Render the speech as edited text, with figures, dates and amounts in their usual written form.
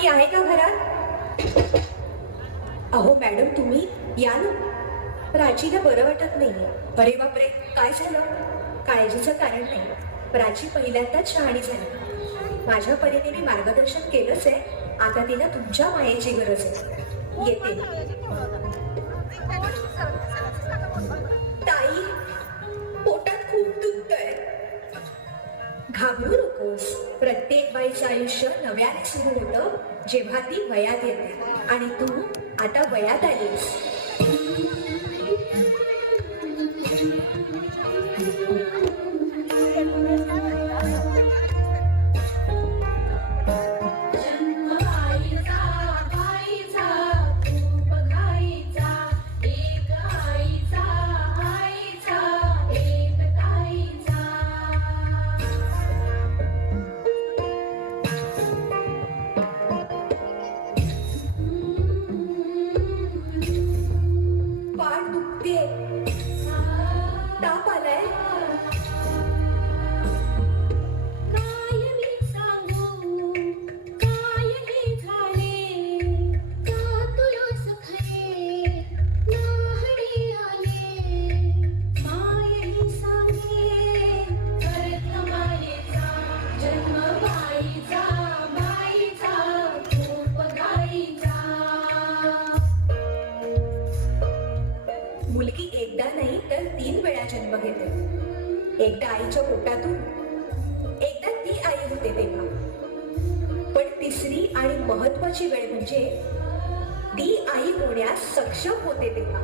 कोणी आहे का घरात? अहो मॅडम, तुम्ही या ना. प्राचीला बरं वाटत नाहीये. अरे बापरे, काय झालं? काळजीचं कारण नाही. प्राची पहिल्यांदाच शहाणी झाली. माझ्या परीने मी मार्गदर्शन केलंच आहे. आता तिला तुमच्या मायेची गरज आहे. येते. ताई, पोटात खूप दुखतंय. घाबरू नकोस. प्रत्येक बाईचं आयुष्य नव्याने सुरू होतं जेव्हा ती वयात येते. आणि तू आता वयात आलीस. ताप आलाय. मुलगी एकदा नाही तर 3 वेळा जन्म घेते. एकदा आईच्या पोटातून, एकदा ती आई होते तेव्हा. पण तिसरी आणि महत्वाची वेळ म्हणजे ती आई होण्यास सक्षम होते तेव्हा.